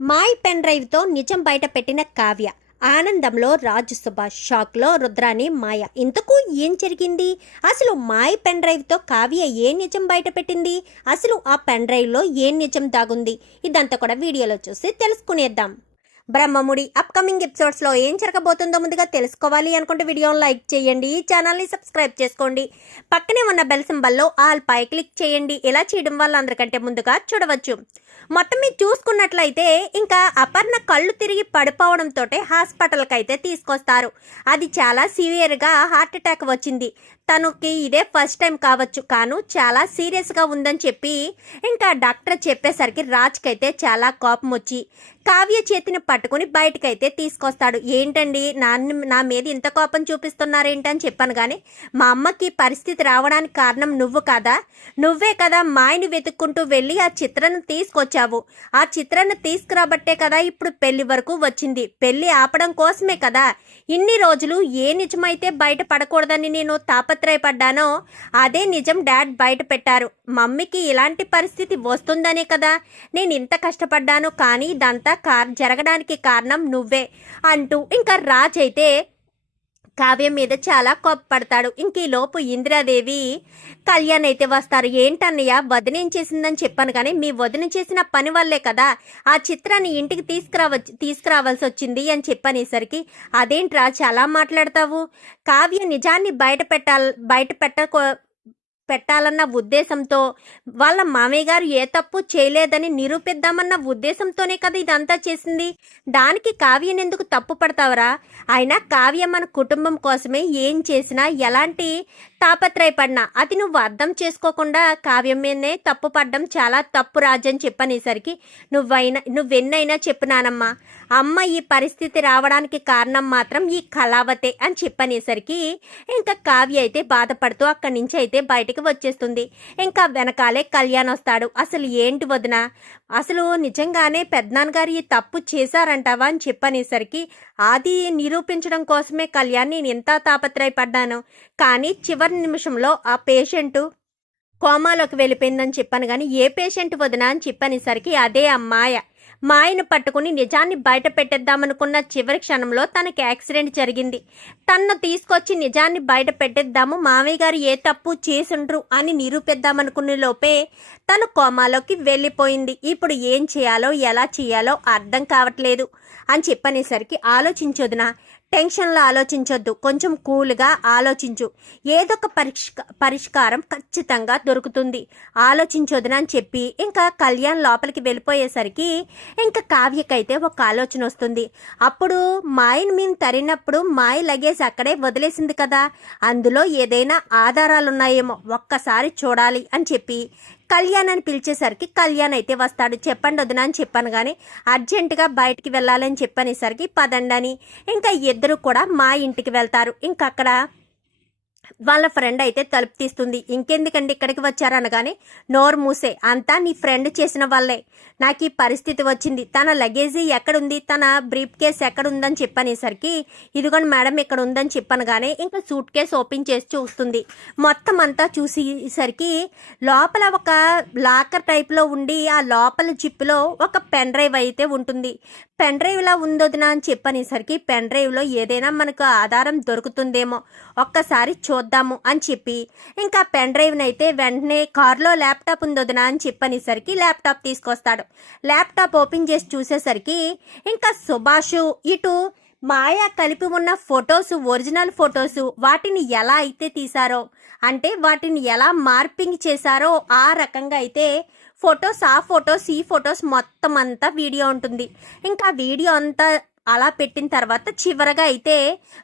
మాయ్ పెన్ డ్రైవ్తో నిజం బయట పెట్టిన కావ్య. ఆనందంలో రాజు సుభాష్ షాక్లో రుద్రాని మాయ. ఇంతకు ఏం జరిగింది? అసలు మాయ్ పెన్ డ్రైవ్తో కావ్య ఏ నిజం బయట పెట్టింది? అసలు ఆ పెన్ డ్రైవ్లో ఏం నిజం దాగుంది? ఇదంతా కూడా వీడియోలో చూసి తెలుసుకునేద్దాం. బ్రహ్మముడి అప్కమింగ్ ఎపిసోడ్స్లో ఏం జరగబోతుందో ముందుగా తెలుసుకోవాలి అనుకుంటే వీడియోని లైక్ చేయండి. ఈ ఛానల్ని సబ్స్క్రైబ్ చేసుకోండి. పక్కనే ఉన్న బెల్ సింబల్లో ఆల్ పై క్లిక్ చేయండి. ఇలా చేయడం వల్ల అందరికంటే ముందుగా చూడవచ్చు. మొత్తం మీరు చూసుకున్నట్లయితే ఇంకా అపర్ణ కళ్ళు తిరిగి పడిపోవడంతో హాస్పిటల్కి అయితే తీసుకొస్తారు. అది చాలా సివియర్గా హార్ట్ అటాక్ వచ్చింది. తనకి ఇదే ఫస్ట్ టైం కావచ్చు కాను చాలా సీరియస్గా ఉందని చెప్పి ఇంకా డాక్టర్ చెప్పేసరికి రాజ్కి అయితే చాలా కోపం వచ్చి కావ్య చేతిని పట్టుకుని బయటకైతే తీసుకొస్తాడు. ఏంటండి? నా నా మీద ఇంత కోపం చూపిస్తున్నారేంటి అని చెప్పాను కానీ మా అమ్మకి పరిస్థితి రావడానికి కారణం నువ్వు కదా? నువ్వే కదా మాయని వెతుక్కుంటూ వెళ్ళి ఆ చిత్రాన్ని తీసుకొచ్చావు. ఆ చిత్రాన్ని తీసుకురాబట్టే కదా ఇప్పుడు పెళ్ళి వరకు వచ్చింది. పెళ్ళి ఆపడం కోసమే కదా. ఇన్ని రోజులు ఏ నిజమైతే బయట పడకూడదని నేను తాపత్రయపడ్డానో అదే నిజం డాడ్ బయట పెట్టారు. మమ్మీకి ఇలాంటి పరిస్థితి వస్తుందనే కదా. నేను ఇంత కష్టపడ్డాను కానీ ఇదంతా కార్ జరగడానికి కారణం నువ్వే అంటూ ఇంకా రాజ్ అయితే కావ్యం మీద చాలా కోప్పడతాడు. ఇంక లోపు ఇందిరాదేవి కళ్యాణ్ అయితే వస్తారు. ఏంటన్నయ్య? వదిన ఏం చేసిందని చెప్పాను కానీ మీ వదిన చేసిన పని వల్లే కదా ఆ చిత్రాన్ని ఇంటికి తీసుకురావ తీసుకురావాల్సి వచ్చింది అని చెప్పనేసరికి అదేంట్రా? చాలా మాట్లాడతావు. కావ్య నిజాన్ని బయట పెట్టాల బయట పెట్టకో పెట్టాలన్న ఉద్దేశంతో వాళ్ళ మామయ్య గారు ఏ తప్పు చేయలేదని నిరూపిద్దామన్న ఉద్దేశంతోనే కదా ఇదంతా చేసింది. దానికి కావ్యం ఎందుకు తప్పు పడతావరా? అయినా కావ్య మన కుటుంబం కోసమే ఏం చేసినా ఎలాంటి తాపత్రయపడినా అది నువ్వు అర్థం చేసుకోకుండా కావ్యం మీదనే తప్పు పడ్డం చాలా తప్పు రాజని చెప్పనేసరికి నువ్వైనా నువ్వెన్నైనా చెప్పినానమ్మా. అమ్మ ఈ పరిస్థితి రావడానికి కారణం మాత్రం ఈ కళావతే అని చెప్పనేసరికి ఇంకా కావ్య అయితే బాధపడుతూ అక్కడి నుంచి అయితే బయటికి వచ్చేస్తుంది. ఇంకా వెనకాలే కళ్యాణ్ వస్తాడు. అసలు ఏంటి వదిన? అసలు నిజంగానే పెద్దనాన్నగారు ఈ తప్పు చేశారంటావా అని చెప్పనేసరికి ఆది నిరూపించడం కోసమే కళ్యాణ్ నేను ఎంత తాపత్రయపడ్డాను. కానీ చివరి నిమిషంలో ఆ పేషెంటు కోమాలోకి వెళ్ళిపోయిందని చెప్పాను. కానీ ఏ పేషెంట్ వదినా అని చెప్పనేసరికి అదే అమ్మాయ. మా ఆయన పట్టుకుని నిజాన్ని బయట పెట్టేద్దామనుకున్న చివరి క్షణంలో తనకి యాక్సిడెంట్ జరిగింది. తన్ను తీసుకొచ్చి నిజాన్ని బయట పెట్టేద్దాము మామయ్య గారు ఏ తప్పు చేసుండ్రు అని నిరూపిద్దామనుకునే లోపే తను కోమాలోకి వెళ్ళిపోయింది. ఇప్పుడు ఏం చేయాలో ఎలా చేయాలో అర్థం కావట్లేదు అని చెప్పనేసరికి ఆలోచించొదునా టెన్షన్లో ఆలోచించొద్దు. కొంచెం కూల్గా ఆలోచించు. ఏదొక పరిష్క పరిష్కారం ఖచ్చితంగా దొరుకుతుంది. ఆలోచించొద్దున అని చెప్పి ఇంకా కళ్యాణ్ లోపలికి వెళ్ళిపోయేసరికి ఇంకా కావ్యకైతే ఒక ఆలోచన వస్తుంది. అప్పుడు మాయని మేము తరినప్పుడు మాయ లగేజ్ అక్కడే వదిలేసింది కదా. అందులో ఏదైనా ఆధారాలు ఉన్నాయేమో ఒక్కసారి చూడాలి అని చెప్పి కళ్యాణ్ అని పిలిచేసరికి కళ్యాణ్ అయితే వస్తాడు. చెప్పండి వదిన అని చెప్పాను కానీ అర్జెంటుగా బయటికి వెళ్ళాలని చెప్పనేసరికి పదండి అని ఇంకా ఇద్దరు కూడా మా ఇంటికి వెళ్తారు. ఇంకా అక్కడ వాళ్ళ ఫ్రెండ్ అయితే తలుపు తీస్తుంది. ఇంకెందుకండి ఇక్కడికి వచ్చారనగానే నోరు మూసే అంతా నీ ఫ్రెండ్ చేసిన వాళ్ళే. నాకు ఈ పరిస్థితి వచ్చింది. తన లగేజీ ఎక్కడుంది? తన బ్రీఫ్ కేస్ ఎక్కడుందని చెప్పనేసరికి ఇదిగోండి మేడం ఇక్కడ ఉందని చెప్పనగానే ఇంకా సూట్ కేస్ ఓపెన్ చేసి చూస్తుంది. మొత్తం అంతా చూసేసరికి లోపల ఒక లాకర్ టైప్లో ఉండి ఆ లోపల జిప్పులో ఒక పెన్ డ్రైవ్ అయితే ఉంటుంది. పెన్ డ్రైవ్లా ఉందొదినా అని చెప్పనేసరికి పెన్ డ్రైవ్లో ఏదైనా మనకు ఆధారం దొరుకుతుందేమో. ఒక్కసారి చూ చూద్దాము అని చెప్పి ఇంకా పెన్ డ్రైవ్ని అయితే వెంటనే కారులో ల్యాప్టాప్ ఉందొదినా అని చెప్పనేసరికి ల్యాప్టాప్ తీసుకొస్తాడు. ల్యాప్టాప్ ఓపెన్ చేసి చూసేసరికి ఇంకా సుభాష్ ఇటు మాయా కలిపి ఉన్న ఫొటోస్ ఒరిజినల్ ఫొటోస్ వాటిని ఎలా అయితే తీశారో అంటే వాటిని ఎలా మార్పింగ్ చేశారో ఆ రకంగా అయితే ఫొటోస్ ఆ ఫొటోస్ ఈ ఫొటోస్ మొత్తం అంతా వీడియో ఉంటుంది. ఇంకా వీడియో అంతా అలా పెట్టిన తర్వాత చివరగా అయితే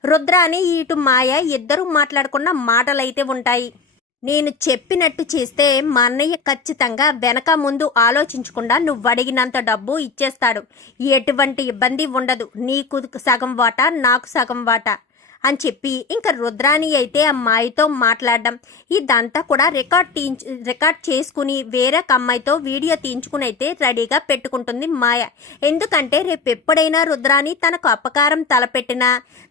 రుద్ర అని ఇటు మాయ ఇద్దరు మాట్లాడుకున్న మాటలు అయితే ఉంటాయి. నేను చెప్పినట్టు చేస్తే మా అన్నయ్య ఖచ్చితంగా వెనక ముందు ఆలోచించకుండా నువ్వు అడిగినంత డబ్బు ఇచ్చేస్తాడు. ఎటువంటి ఇబ్బంది ఉండదు. నీకు సగం వాటా నాకు సగం వాటా. అని చెప్పి ఇంకా రుద్రాణి అయితే అమ్మాయితో మాట్లాడడం. ఇదంతా కూడా రికార్డ్ తీయించు రికార్డ్ చేసుకుని వేరే అమ్మాయితో వీడియో తీయించుకుని అయితే రెడీగా పెట్టుకుంటుంది మాయ. ఎందుకంటే రేపు ఎప్పుడైనా రుద్రాణి తనకు అపకారం తలపెట్టినా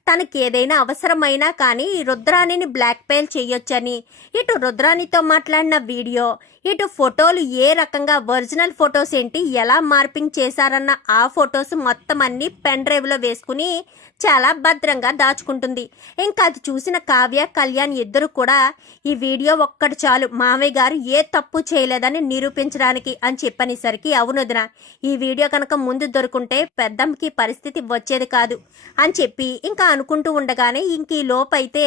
తనకి ఏదైనా అవసరమైనా కానీ రుద్రాణిని బ్లాక్మెయిల్ చేయొచ్చని ఇటు రుద్రాణితో మాట్లాడిన వీడియో ఇటు ఫోటోలు ఏ రకంగా ఒరిజినల్ ఫొటోస్ ఏంటి ఎలా మార్పింగ్ చేశారన్న ఆ ఫొటోస్ మొత్తం అన్ని పెన్ డ్రైవ్లో వేసుకుని చాలా భద్రంగా దాచుకుంటుంది. ఇంకా అది చూసిన కావ్య కళ్యాణ్ ఇద్దరు కూడా ఈ వీడియో ఒక్కటి చాలు మామయ్య గారు ఏ తప్పు చేయలేదని నిరూపించడానికి అని చెప్పనేసరికి అవునొదిన ఈ వీడియో కనుక ముందు దొరుకుంటే పెద్దమ్మకి పరిస్థితి వచ్చేది కాదు అని చెప్పి ఇంకా అనుకుంటూ ఉండగానే ఇంక ఈ లోపైతే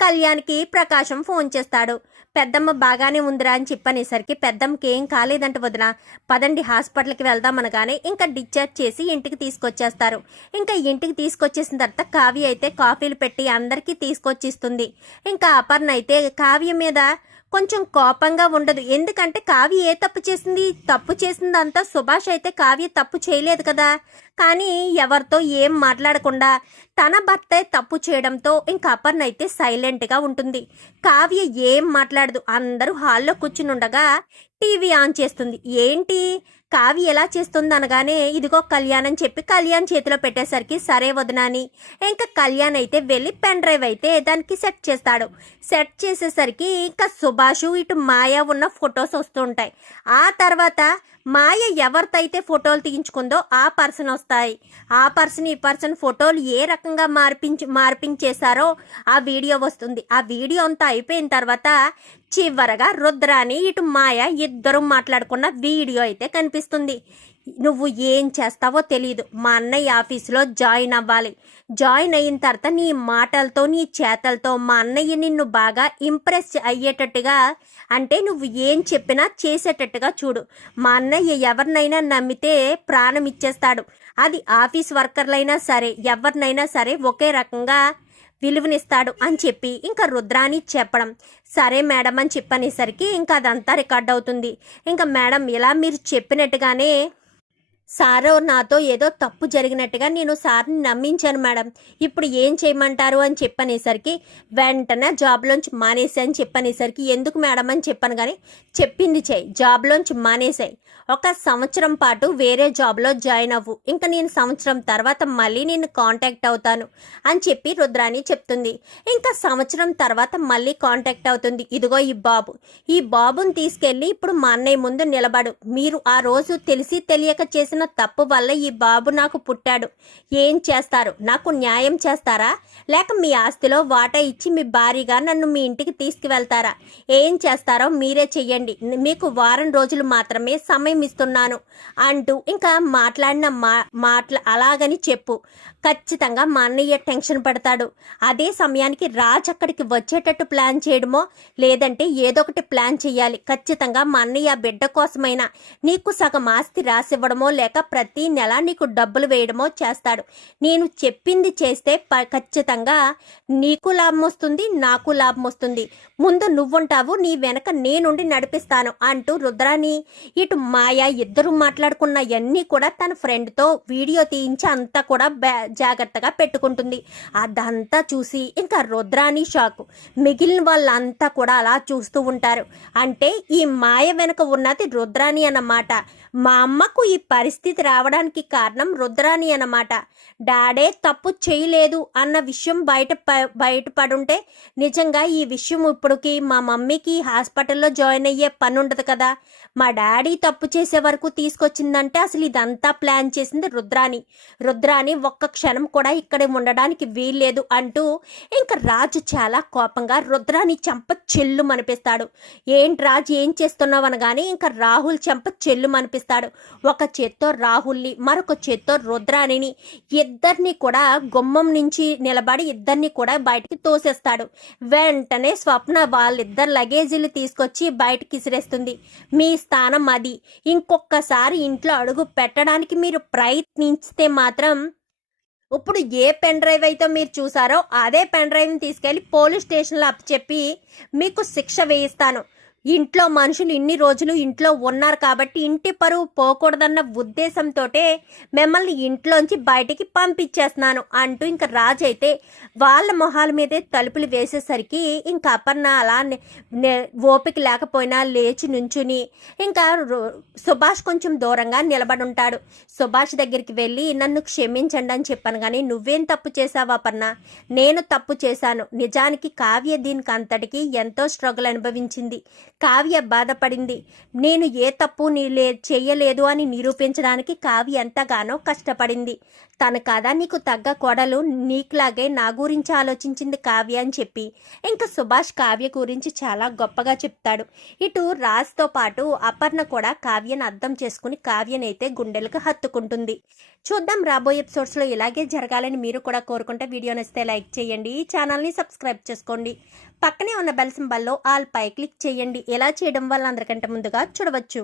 కళ్యాణ్కి ప్రకాశం ఫోన్ చేస్తాడు. పెద్దమ్మ బాగానే ఉందిరా అని చెప్పనేసరికి పెద్దమ్మకి ఏం కాలేదంట వదిన. పదండి హాస్పిటల్కి వెళ్దామనగానే ఇంకా డిశ్చార్జ్ చేసి ఇంటికి తీసుకొచ్చేస్తారు. ఇంకా ఇంటికి తీసుకొచ్చేసిన తర్వాత కావ్య అయితే కాఫీలు పెట్టి అందరికీ తీసుకొచ్చిస్తుంది. ఇంకా అపర్ణ అయితే కావ్య మీద కొంచెం కోపంగా ఉండదు. ఎందుకంటే కావ్య ఏ తప్పు చేసింది? తప్పు చేసిందంతా సుభాష్ అయితే కావ్య తప్పు చేయలేదు కదా. కానీ ఎవరితో ఏం మాట్లాడకుండా తన భర్తే తప్పు చేయడంతో ఇంకా అపర్ణ అయితే సైలెంట్గా ఉంటుంది. కావ్య ఏం మాట్లాడదు. అందరూ హాల్లో కూర్చుని ఉండగా టీవీ ఆన్ చేస్తుంది. ఏంటి? కావ్య ఎలా చేస్తుంది అనగానే ఇదిగో కళ్యాణ్ అని చెప్పి కళ్యాణ్ చేతిలో పెట్టేసరికి సరే వదనాని ఇంకా కళ్యాణ్ అయితే వెళ్ళి పెన్ డ్రైవ్ అయితే దానికి సెట్ చేస్తాడు. సెట్ చేసేసరికి ఇంకా సుభాషు ఇటు మాయ ఉన్న ఫొటోస్ వస్తుంటాయి ఆ తర్వాత మాయ ఎవరితో అయితే ఫోటోలు తీయించుకుందో ఆ పర్సన్ వస్తాయి. ఆ పర్సన్ ఈ పర్సన్ ఫోటోలు ఏ రకంగా మార్పించి మార్పించేశారో ఆ వీడియో వస్తుంది. ఆ వీడియో అంతా అయిపోయిన తర్వాత చివరగా రుద్రాని ఇటు మాయ ఇద్దరు మాట్లాడుకున్న వీడియో అయితే కనిపిస్తుంది. నువ్వు ఏం చేస్తావో తెలియదు మా అన్నయ్య ఆఫీసులో జాయిన్ అవ్వాలి. జాయిన్ అయిన తర్వాత నీ మాటలతో నీ చేతలతో మా అన్నయ్య నిన్ను బాగా ఇంప్రెస్ అయ్యేటట్టుగా అంటే నువ్వు ఏం చెప్పినా చేసేటట్టుగా చూడు. మా అన్నయ్య ఎవరినైనా నమ్మితే ప్రాణం ఇచ్చేస్తాడు. అది ఆఫీస్ వర్కర్లైనా సరే ఎవరినైనా సరే ఒకే రకంగా విలువనిస్తాడు అని చెప్పి ఇంకా రుద్రాని చెప్పడం. సరే మేడం అని చెప్పనేసరికి ఇంకా అదంతా రికార్డ్ అవుతుంది. ఇంకా మేడం ఇలా మీరు చెప్పినట్టుగానే సారో నాతో ఏదో తప్పు జరిగినట్టుగా నేను సార్ని నమ్మించాను మేడం. ఇప్పుడు ఏం చేయమంటారు అని చెప్పనేసరికి వెంటనే జాబ్లోంచి మానేసాయి అని చెప్పనేసరికి ఎందుకు మేడం అని చెప్పాను కానీ చెప్పింది చేయి జాబ్లోంచి మానేసాయి. ఒక సంవత్సరం పాటు వేరే జాబ్లో జాయిన్ అవ్వు. ఇంకా నేను సంవత్సరం తర్వాత మళ్ళీ నేను కాంటాక్ట్ అవుతాను అని చెప్పి రుద్రాణి చెప్తుంది. ఇంకా సంవత్సరం తర్వాత మళ్ళీ కాంటాక్ట్ అవుతుంది. ఇదిగో ఈ బాబు. ఈ బాబుని తీసుకెళ్ళి ఇప్పుడు మా అన్నయ్య ముందు నిలబడు. మీరు ఆ రోజు తెలిసి తెలియక చేసిన తప్పు వల్ల ఈ బాబు నాకు పుట్టాడు. ఏం చేస్తారు? నాకు న్యాయం చేస్తారా? లేక మీ ఆస్తిలో వాటా ఇచ్చి మీ భారీగా నన్ను మీ ఇంటికి తీసుకువెళ్తారా? ఏం చేస్తారో మీరే చెయ్యండి. మీకు వారం రోజులు మాత్రమే సమయం ఇస్తున్నాను. అంటూ ఇంకా మాట్లాడిన మా మాట్లా అలాగని చెప్పు. ఖచ్చితంగా మా అన్నయ్య టెన్షన్ పడతాడు. అదే సమయానికి రాజ్ అక్కడికి వచ్చేటట్టు ప్లాన్ చేయడమో లేదంటే ఏదో ఒకటి ప్లాన్ చేయాలి. ఖచ్చితంగా మా అన్నయ్య బిడ్డ కోసమైనా నీకు సగం ఆస్తి రాసివ్వడమో లేక ప్రతి నెల నీకు డబ్బులు వేయడమో చేస్తాడు. నేను చెప్పింది చేస్తే ప- ఖచ్చితంగా నీకు లాభం వస్తుంది నాకు లాభం వస్తుంది. ముందు నువ్వుంటావు నీ వెనక నేనుండి నడిపిస్తాను అంటూ రుద్రాని ఇటు మాయ ఇద్దరు మాట్లాడుకున్న అన్నీ కూడా తన ఫ్రెండ్తో వీడియో తీయించి అంతా కూడా బ్యా- జాగ్రత్తగా పెట్టుకుంటుంది. అదంతా చూసి ఇంకా రుద్రాని షాకు. మిగిలిన వాళ్ళంతా కూడా అలా చూస్తూ ఉంటారు. అంటే ఈ మాయ వెనుక ఉన్నది రుద్రాని అన్నమాట. మా అమ్మకు ఈ పరిస్థితి రావడానికి కారణం రుద్రాని అన్నమాట. డాడే తప్పు చేయలేదు అన్న విషయం బయట ప- బయటపడుంటే నిజంగా ఈ విషయం ఇప్పటికి మా మమ్మీకి హాస్పిటల్లో జాయిన్ అయ్యే పని ఉండదు కదా. మా డాడీ తప్పు చేసే వరకు తీసుకొచ్చిందంటే అసలు ఇదంతా ప్లాన్ చేసింది రుద్రాని రుద్రాని ఒక్క క్షణం కూడా ఇక్కడే ఉండడానికి వీల్లేదు అంటూ ఇంకా రాజు చాలా కోపంగా రుద్రాని చెంప చెల్లు మనిపిస్తాడు ఏంటి రాజు ఏం చేస్తున్నావు అనగానే ఇంకా రాహుల్ చెంప చెల్లు మనిపిస్తాడు ఒక చేత్తో రాహుల్ని మరొక చేత్తో రుద్రాణిని. ఇద్దరిని కూడా గుమ్మం నుంచి నిలబడి ఇద్దరిని కూడా బయటికి తోసేస్తాడు. వెంటనే స్వప్న వాళ్ళిద్దరు లగేజీలు తీసుకొచ్చి బయటికి ఇసిరేస్తుంది. మీ స్థానం అది. ఇంకొకసారి ఇంట్లో అడుగు పెట్టడానికి మీరు ప్రయత్నించితే మాత్రం ఇప్పుడు ఏ పెన్ డ్రైవ్ అయితే మీరు చూసారో అదే పెన్ డ్రైవ్ని తీసుకెళ్ళి పోలీస్ స్టేషన్లో అప్పచెప్పి మీకు శిక్ష వేయిస్తాను. ఇంట్లో మనుషులు ఇన్ని రోజులు ఇంట్లో ఉన్నారు కాబట్టి ఇంటి పరువు పోకూడదన్న ఉద్దేశంతో మిమ్మల్ని ఇంట్లోంచి బయటికి పంపించేస్తున్నాను అంటూ ఇంకా రాజు అయితే వాళ్ళ మొహాల మీదే తలుపులు వేసేసరికి ఇంకా అపర్ణ అలా నే- ఓపిక లేకపోయినా లేచి నుంచుని ఇంకా రో- సుభాష్ కొంచెం దూరంగా నిలబడి ఉంటాడు. సుభాష్ దగ్గరికి వెళ్ళి నన్ను క్షమించండి అని చెప్పాను కానీ నువ్వేం తప్పు చేసావు అపర్ణ? నేను తప్పు చేశాను. నిజానికి కావ్య దీనికి అంతటికి ఎంతో స్ట్రగుల్ అనుభవించింది. కావ్య బాధపడింది. నేను ఏ తప్పు నీ లే చేయలేదు అని నిరూపించడానికి కావ్య ఎంతగానో కష్టపడింది. తను కదా నీకు తగ్గ కోడలు నీకులాగే నా గురించి ఆలోచించింది కావ్య అని చెప్పి. ఇంకా సుభాష్ కావ్య గురించి చాలా గొప్పగా చెప్తాడు. ఇటు రాజ్తో పాటు అపర్ణ కూడా కావ్యను అర్థం చేసుకుని కావ్యనైతే గుండెలకు హత్తుకుంటుంది. చూద్దాం రాబోయే ఎపిసోడ్స్లో ఇలాగే జరగాలని మీరు కూడా కోరుకుంటే వీడియో నచ్చితే లైక్ చేయండి ఈ ఛానల్ని సబ్స్క్రైబ్ చేసుకోండి. పక్కనే ఉన్న బెల్ సింబల్లో ఆల్ పై క్లిక్ చేయండి. ఇలా చేయడం వల్ల అందరికంటే ముందుగా చూడవచ్చు.